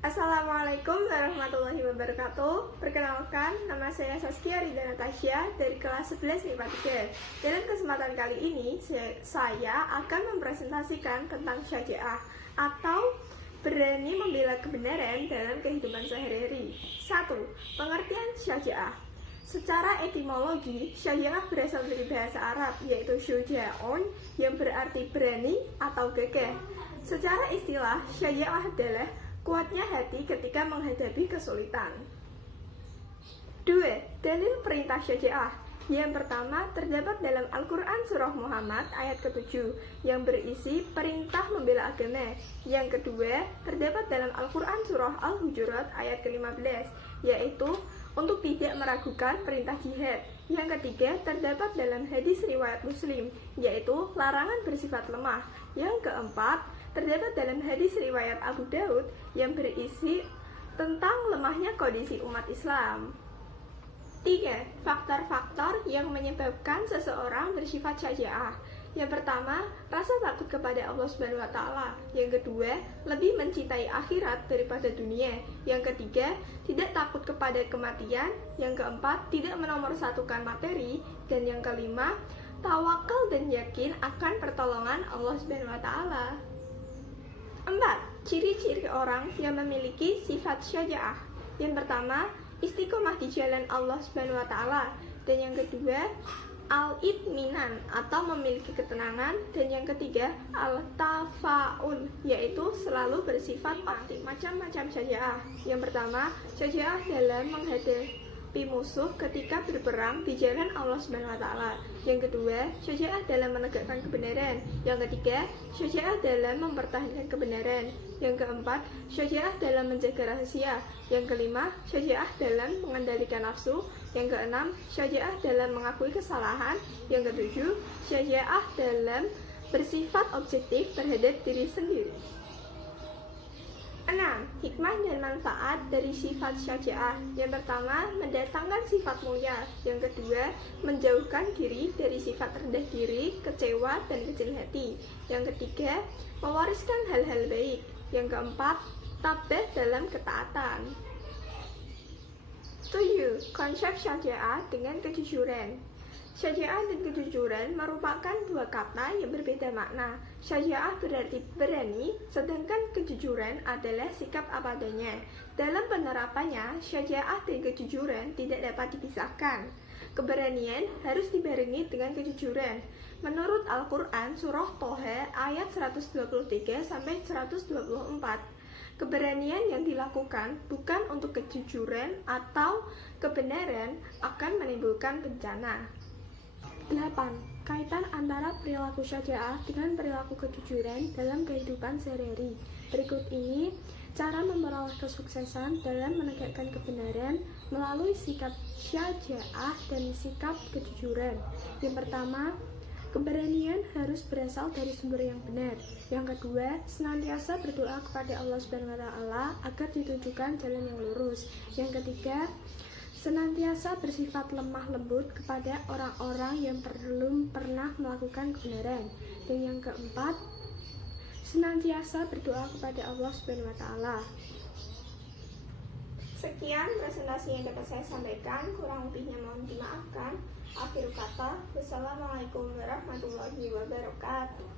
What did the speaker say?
Assalamualaikum warahmatullahi wabarakatuh. Perkenalkan, nama saya Saskia Rida Natasha dari kelas 11 MIPA 3. Dalam kesempatan kali ini, saya akan mempresentasikan tentang syaja'ah atau berani membela kebenaran dalam kehidupan sehari-hari. 1. Pengertian syaja'ah. Secara etimologi, syaja'ah berasal dari bahasa Arab, yaitu syuja'un, yang berarti berani atau gagah. Secara istilah, syaja'ah adalah kuatnya hati ketika menghadapi kesulitan. 2. Dalil perintah syaja'ah. Yang pertama terdapat dalam Al-Quran Surah Muhammad ayat ke-7 yang berisi perintah membela agama. Yang kedua terdapat dalam Al-Quran Surah Al-Hujurat ayat ke-15, yaitu untuk tidak meragukan perintah jihad. Yang ketiga terdapat dalam hadis riwayat Muslim, yaitu larangan bersifat lemah. Yang keempat terdapat dalam hadis riwayat Abu Daud yang berisi tentang lemahnya kondisi umat Islam. 3. Faktor-faktor yang menyebabkan seseorang bersifat syaja'ah. Yang pertama, rasa takut kepada Allah Subhanahu wa Ta'ala. Yang kedua, lebih mencintai akhirat daripada dunia. Yang ketiga, tidak takut kepada kematian. Yang keempat, tidak menomorsatukan materi. Dan yang kelima, tawakal dan yakin akan pertolongan Allah Subhanahu wa Ta'ala. 4. Ciri-ciri orang yang memiliki sifat syaja'ah. Yang pertama, istiqomah di jalan Allah Subhanahu wa Ta'ala. Dan yang kedua, al-itminan atau memiliki ketenangan. Dan yang ketiga, al-tafa'ul, yaitu selalu bersifat optimis. Macam-macam syaja'ah. Yang pertama, syaja'ah dalam menghadapi musuh ketika berperang di jalan Allah Subhanahu wa Ta'ala. Yang kedua, syaja'ah dalam menegakkan kebenaran. Yang ketiga, syaja'ah dalam mempertahankan kebenaran. Yang keempat, syaja'ah dalam menjaga rahasia. Yang kelima, syaja'ah dalam mengendalikan nafsu. Yang keenam, syaja'ah dalam mengakui kesalahan. Yang ketujuh, syaja'ah dalam bersifat objektif terhadap diri sendiri. 6. Hikmah dan manfaat dari sifat syaja'ah. Yang pertama, mendatangkan sifat mulia. Yang kedua, menjauhkan diri dari sifat rendah diri, kecewa, dan kecil hati. Yang ketiga, mewariskan hal-hal baik. Yang keempat, tabah dalam ketaatan. 7. Konsep syaja'ah dengan kejujuran. Syaja'ah dan kejujuran merupakan dua kata yang berbeda makna. Syaja'ah berarti berani, sedangkan kejujuran adalah sikap apa adanya. Dalam penerapannya, syaja'ah dan kejujuran tidak dapat dipisahkan. Keberanian harus dibarengi dengan kejujuran. Menurut Al-Quran Surah Toha ayat 123-124, keberanian yang dilakukan bukan untuk kejujuran atau kebenaran akan menimbulkan bencana. 8. Kaitan antara perilaku syaja'ah dengan perilaku kejujuran dalam kehidupan sehari-hari. Berikut ini cara memperoleh kesuksesan dalam menegakkan kebenaran melalui sikap syaja'ah dan sikap kejujuran. Yang pertama, keberanian harus berasal dari sumber yang benar. Yang kedua, senantiasa berdoa kepada Allah Subhanahu wa Ta'ala agar ditunjukkan jalan yang lurus. Yang ketiga, senantiasa bersifat lemah lembut kepada orang-orang yang belum pernah melakukan kebenaran. Dan yang keempat, senantiasa berdoa kepada Allah Subhanahu wa Ta'ala. Sekian presentasi yang dapat saya sampaikan, kurang lebihnya mohon dimaafkan. Akhir kata, wassalamualaikum warahmatullahi wabarakatuh.